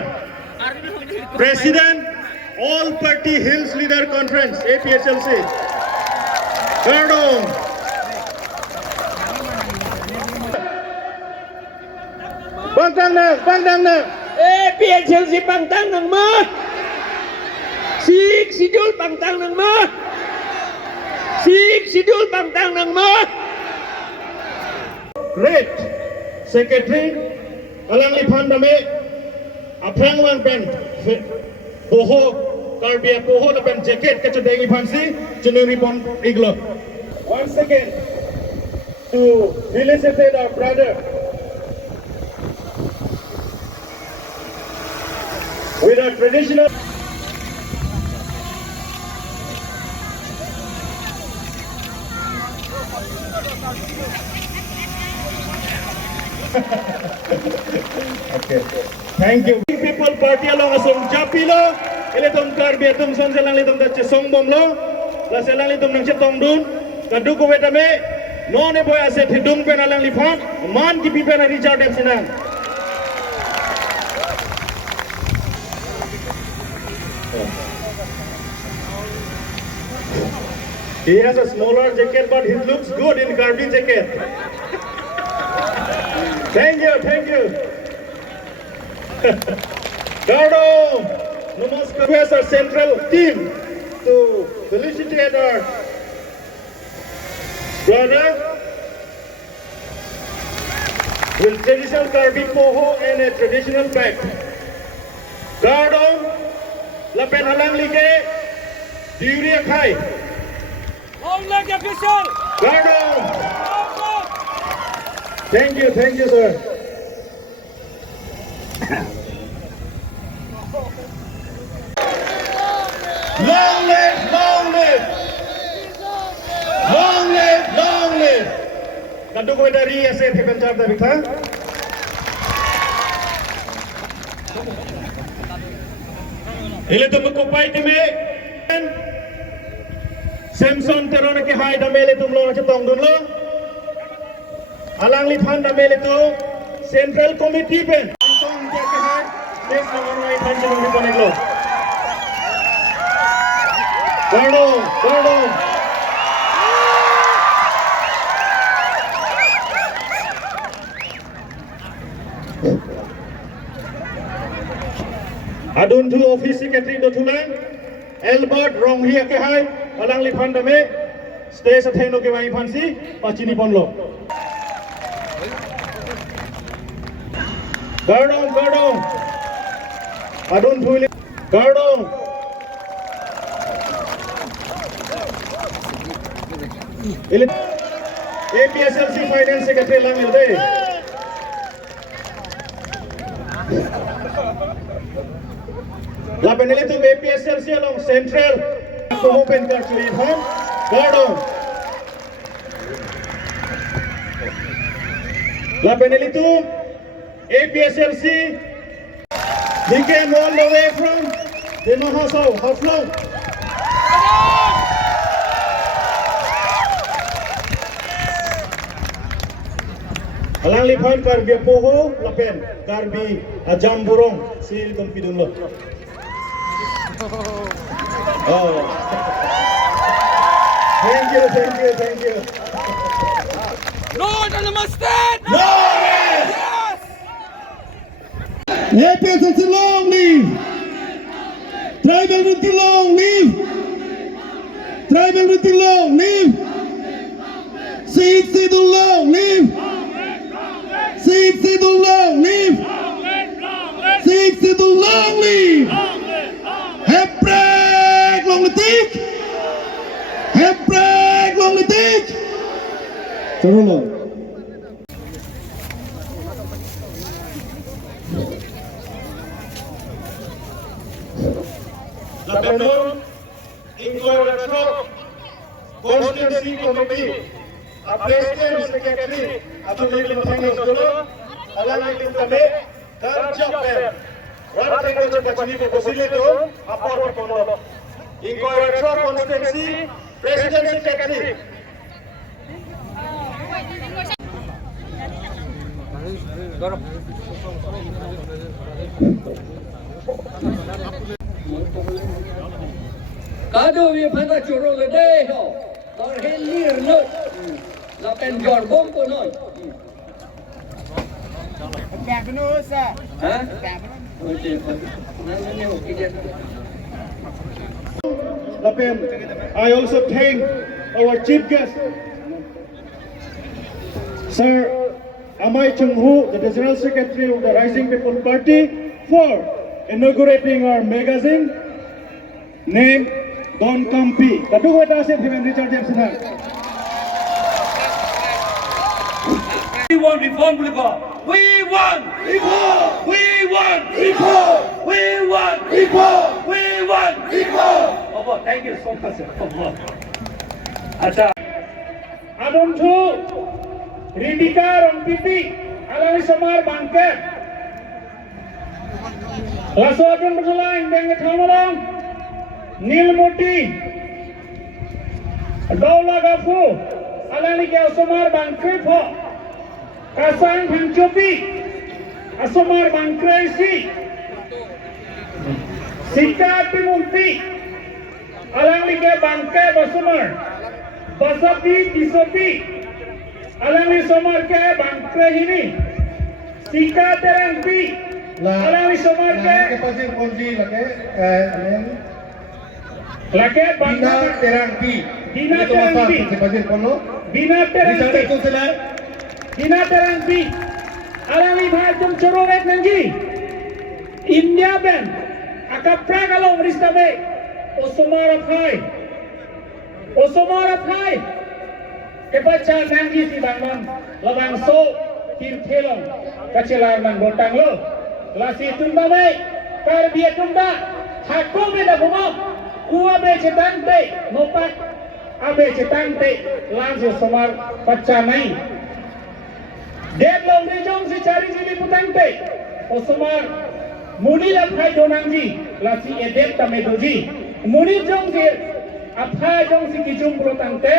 member, President, All Party Hills Leader Conference, APHLC. Pardon. Bangtang na. APHLC bangtang ng ma. Sidul bangtang ng ma. Sidul bangtang ng ma. Great Secretary, alang lipan dami, aprang lang pen, poho, karbia poho na pen jacket kacadeng lipan si, jeneng ribon iglo. Once again, to felicitate our brother with our traditional. Okay. Thank you. People party along asong Japilo, ilitong karbi atong son selang litong dace songbom lo, la selang litong nang cetong dun, kaduko wetame, no ne boy aset hidung pen alang lifan, man ki pipen Richard F. Sinang. He has a smaller jacket, but he looks good in Garbi jacket. Thank you. Gardo, namaskar. Request our central team to felicitate our brother with traditional Garbi poho and a traditional bag. Gardo, lapen halang like, diuri khai. Long leg official. Gardo. Thank you, sir. Long live! Kadung ko dari aset hepencar da bikha. Ile to mukupay time. Samson terone ke hai da mele tum lo chetong dun lo. Alang lipan da mele to Central Committee pen. Antong dia ke hai des naman ngai pan jeng lipan iglo. Gardo. Adun tu office secretary do thulang Albert rong hi ke hai alang lipan da me stay sa theno ke mai phansi pachini ponlo. Gardo. Adun thuli. Gardo. APHLC Finance Secretary lang ilde. La penele tum APHLC along Central to open kar chuli phone. Gardo. La penele tum APHLC, they came all the way from the Mahasau, Haflong. Alang lipan karbi poho, lapen, karbi ajam burong, sil kompidun lo. Oh. Thank you. Lord, namaste. APHLC long live! Tribal unity long live! Sidul long live! Sidul long live! Hebrek long litik! Sarolo. Lapenor, Incorporator, Constituency Committee, a President Secretary, atau Lili Masangos dulu, alang itim kami, darjah pen, warna tengok cepat ni berposisi itu, apa perkono, Incorporator Constituency, President Secretary. Dorong. Kado vi phana choro le dei ho. Or helir no. La pen jor bom ko non. แบบนู้นสิ Ha? แบบ Oke. Nang ni ho kijet. Lapen, I also thank our chief guest, Sir Amai Chung Hu, the General Secretary of the Rising People Party, for inaugurating our magazine named Don Kampi. Tapi kita asyik dengan Richard James na. We want reform, Bliko. We want reform. We want reform. We want reform. We want reform. Oh, thank you so much. Acha. Adon tu, Rindika Rompipi, alami semar bangket. Laso akan berjalan dengan thamalang, Nilmoti, Daula Gafu, alami ke semar bangket ho. Kasang Bangchopi, Asomar Bangkresi, Sika Pimumpi, Alang Liga Bangke Basomar, Basapi Bisopi, Alang Li Somar ke Bangkrehini, Sika Terangpi, Alang Li Somar ke Pasir Ponji Lake Bina Bangka Terangpi. Bina Itu masak Terangpi. si Pasir Pono. Bina Richard Terangpi, itu selar. Bina Terangpi, Alang Li Bhai Tum Chorowet Nangi, India Ben, Akapra Galong Ristabe, Osomar Bhai, Kepacha Nangi si Bangman, Labang So, Kim Thelong, Kacelar Man Bontang Lo, Lasi Tumba Bay, Karbia Tumba, Haku Beda Buma, Kua Be Chetang Be, Nopak, Abe Chetang Be, Lansi Somar Pacha Nai. Dek long rejong si cari jili putang te, Osomar muni la phai donang ji, la si edek tamedoji, muni jong si aphai jong si kijung putang te,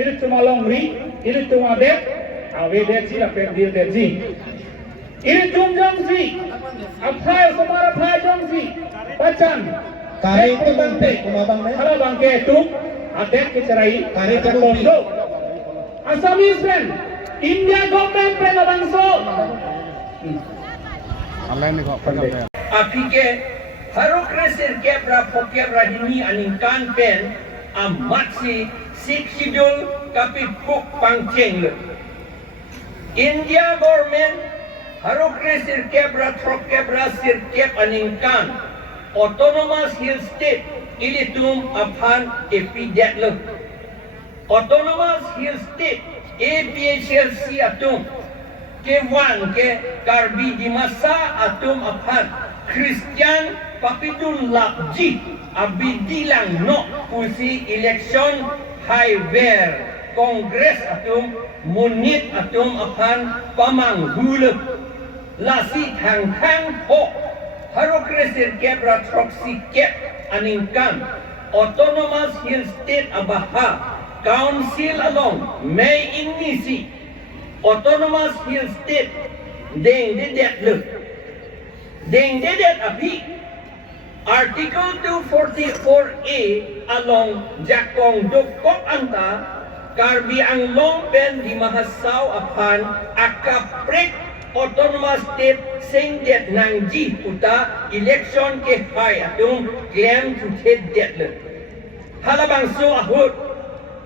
irit cuma long ri, irit cuma dek, awe dek si la pen dir dek ji, irit jong si, aphai Osomar aphai jong si, pacan, Kari itu bangte, kumabang na. Hala bangke tu, adek kicerai, Kari itu kondo, Assamese friend. India government pe labangso. Apike haruk resir kebra pokebra hini aningkan pen amatsi siksidul kapi puk pangceng le. India government haruk resir kebra trok kebra sir kep aningkan autonomous hill state ilitum aphan epidet le. Autonomous hill state APHLC atum K1 ke Karbi di masa atum aphan Christian papitun lakji abidilang no pusi election highway Kongres atum munit atum aphan pamangguluk lasi thang ho harok resir kebra troksi kep aningkan autonomous hill state abaha Council along May Inisi Autonomous Hill State Deng dedet le Deng dedet api Article 244A along Jakong Dokok anta Karbi ang long pen di mahasaw apan akaprek Autonomous State sing det nangji uta election ke hai atung claim to head det le halabang so ahut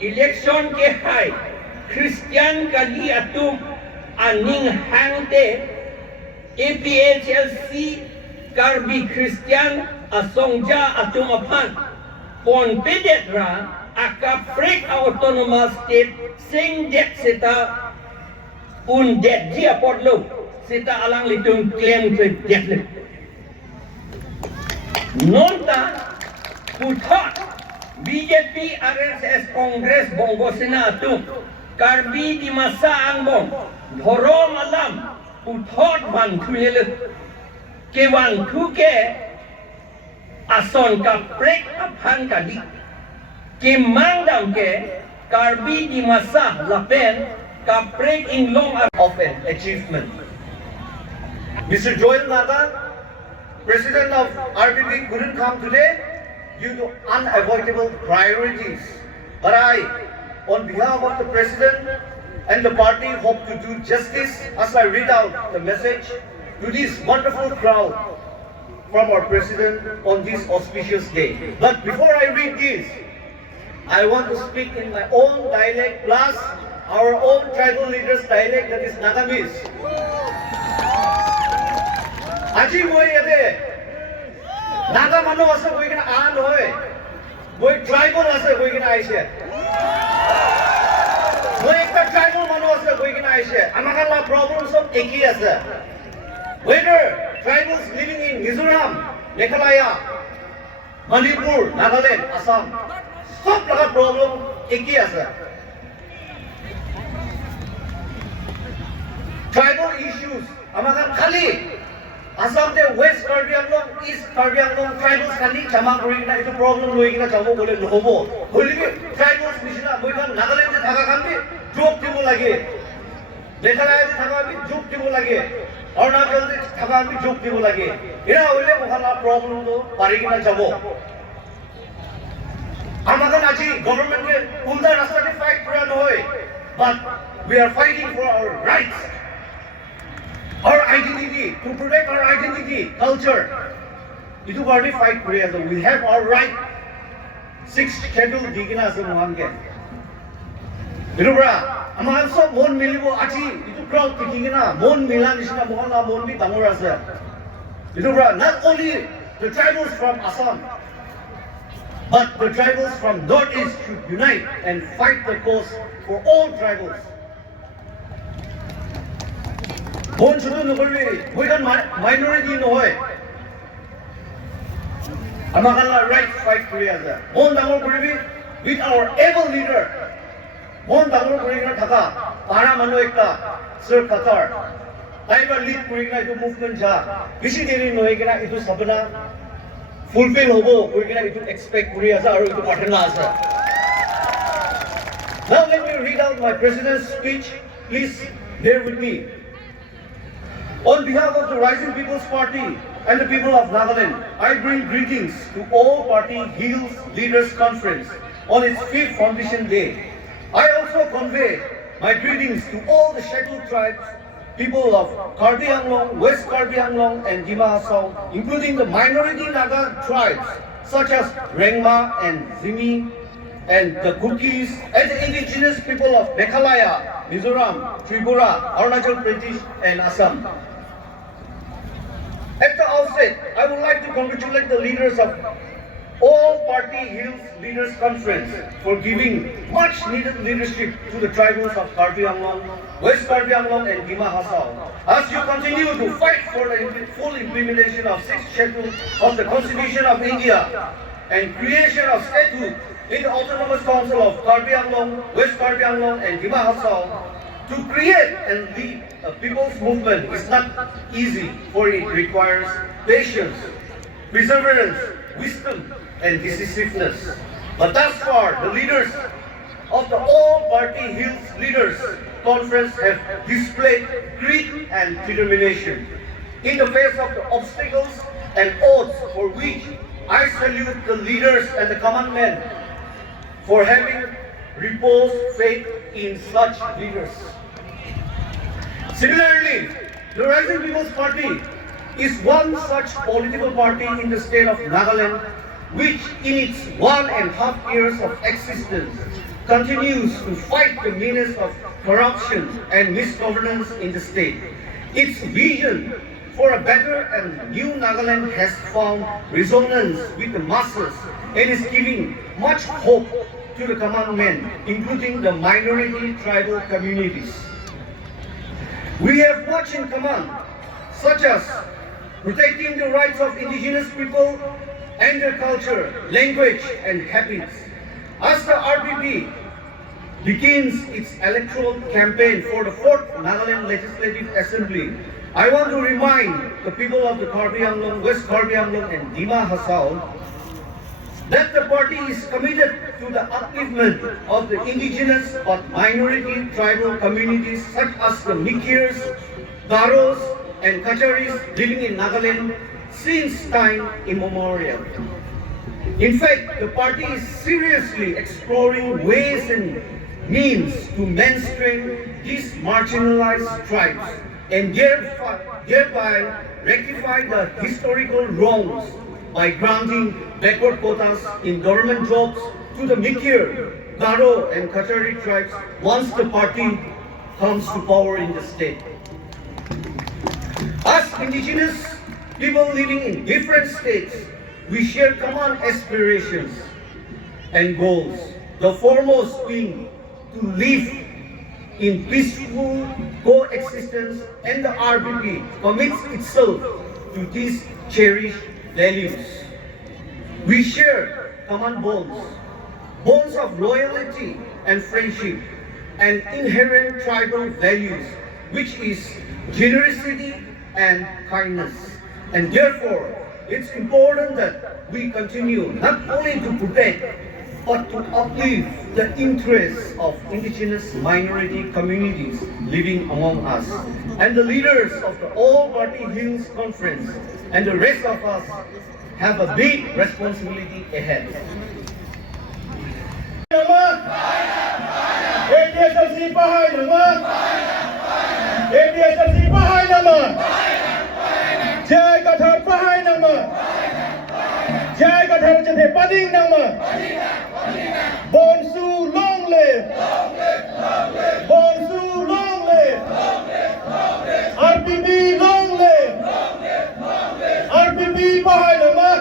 election ke hai Christian kali atum aning hangte APHLC Karbi Christian asongja atum apan pon pedet ra akaprek autonomous state sing det seta un det dia potlo seta alang litung claim to det le nonta puthot BJP RSS Kongres Bongo Senatu Karbi di masa angbong Dhorong alam Uthot ban kuyelet Kewan kuke Ason kaprek aphan kadi Kemangdam ke Karbi di masa lapen Kaprek in long often achievement Mr. Joel Naga, President of RBB couldn't come today due to unavoidable priorities. But I, on behalf of the President and the party, hope to do justice as I read out the message to this wonderful crowd from our President on this auspicious day. But before I read this, I want to speak in my own dialect plus our own tribal leaders' dialect, that is Nagamis. Aji moi yate Naga manu ase koi kena aan hoy, moi tribal ase koi kena aise. Moi ekta tribal manu ase koi kena aise. Amakan la problems of eki ase. Whether tribals living in Mizoram, Meghalaya, Manipur, Nagaland, Assam, sob laga problem eki ase. Tribal issues, amakan khali Assam the West Karbi Anglong, East Karbi Anglong tribals khali jama kori kina itu problem loi kina jabo bole nohobo. Hoile tribals nishina moi kan Nagaland je thaka khan bi job dibo lage. Meghalaya je thaka bi job dibo lage. Arunachal je thaka bi job dibo lage. Era hoile mohala problem to pari kina jabo. Amakan aji government ke ulda rasta ke fight kora nohoy, but we are fighting for our rights. Our identity, to protect our identity, culture. Itu party fight kuri ase. We have our right. 6th schedule digina ase mohan ke. Itu bra, amahan sob mon milibo achi. Itu crowd digina mon mila nishina mohan la mon bi dangor ase. Itu bra, not only the tribals from Assam, but the tribals from Northeast should unite and fight the cause for all tribals. Mon chudu nukorbi, we can minority no hoy. Amakan la right fight kuri ase. Mon dangor kuri with our able leader. Mon dangor kuri na thaka. Para manu ekta Sir Qatar. Taiba lead kuri na itu movement ja. Bisi deri no ekina itu sabna fulfill hobo kuri na itu expect kuri ase aru itu pathna ase. Now let me read out my president's speech. Please bear with me. On behalf of the Rising People's Party and the people of Nagaland, I bring greetings to all party Hills Leaders Conference on its 5th Foundation Day. I also convey my greetings to all the scheduled tribes, people of Karbi Anglong, West Karbi Anglong and Dima Hasao, including the minority Naga tribes such as Rengma and Zimi, and the Kukis, and the indigenous people of Meghalaya, Mizoram, Tripura, Arunachal Pradesh and Assam. At the outset, I would like to congratulate the leaders of all party Hills Leaders Conference for giving much needed leadership to the tribals of Karbi Anglong, West Karbi Anglong and Dima Hasao. As you continue to fight for the full implementation of 6th schedule of the Constitution of India and creation of statute in the Autonomous Council of Karbi Anglong, West Karbi Anglong and Dima Hasao, to create and lead a people's movement is not easy, for it requires patience, perseverance, wisdom, and decisiveness. But thus far, the leaders of the all-party Hills Leaders Conference have displayed grit and determination in the face of the obstacles and odds, for which I salute the leaders and the common men for having reposed faith in such leaders. Similarly, the Rising People's Party is one such political party in the state of Nagaland, which in its 1.5 years of existence continues to fight the menace of corruption and misgovernance in the state. Its vision for a better and new Nagaland has found resonance with the masses and is giving much hope to the common men, including the minority tribal communities. We have much in common, such as protecting the rights of indigenous people and their culture, language, and habits. As the RPP begins its electoral campaign for the 4th Nagaland Legislative Assembly, I want to remind the people of the Karbi Anglong, West Karbi Anglong, and Dima Hasao that the party is committed to the upliftment of the indigenous but minority tribal communities such as the Mikirs, Garos, and Kacharis living in Nagaland since time immemorial. In fact, the party is seriously exploring ways and means to mainstream these marginalized tribes and thereby rectify the historical wrongs by granting backward quotas in government jobs to the Mikir, Garo and Kachari tribes once the party comes to power in the state. As indigenous people living in different states, we share common aspirations and goals, the foremost being to live in peaceful coexistence, and the RBP commits itself to these cherished values. We share common bonds of loyalty and friendship, and inherent tribal values, which is generosity and kindness. And therefore, it's important that we continue not only to protect, but to uplift the interests of indigenous minority communities living among us. And the leaders of the All-Party Hills Conference and the rest of us have a big responsibility ahead. APHLC bahay naman. APHLC bahay naman. Jai Gathar bahay naman. Jai Gathar jathe pading naman. Bonsu long live. Bonsu long live. RPP long live. RPP bahay naman.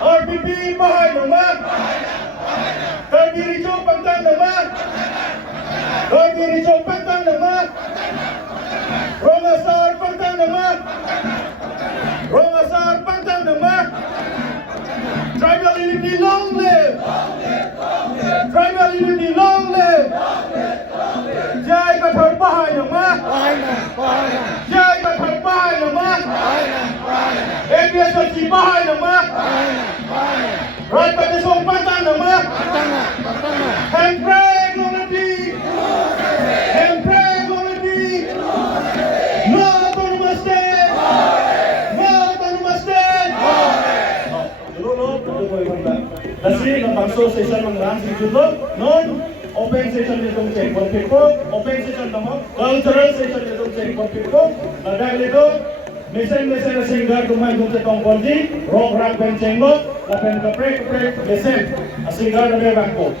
RPP bahay naman. Kami Rico pagtang naman. Kami Rico pagtang naman. Romasar pagtang naman. Romasar pagtang naman. Tribal unity long live. Tribal unity long live. Jai Gathar bahay naman. Jai Gathar bahay naman. APHLC bahay naman. Right Patisong pagtang naman. Hempreg unity. Hempreg unity. No autonomous state. No autonomous state. Kasi ng pagso session ng lang si Judo, non open session nitong check conflict ko, open session naman, cultural session nitong check conflict ko, dahil ito, mesen na singgar kumay kung sa tong konji, rock rock benchengo, lapen kapre, mesen, a singgar na may bangko.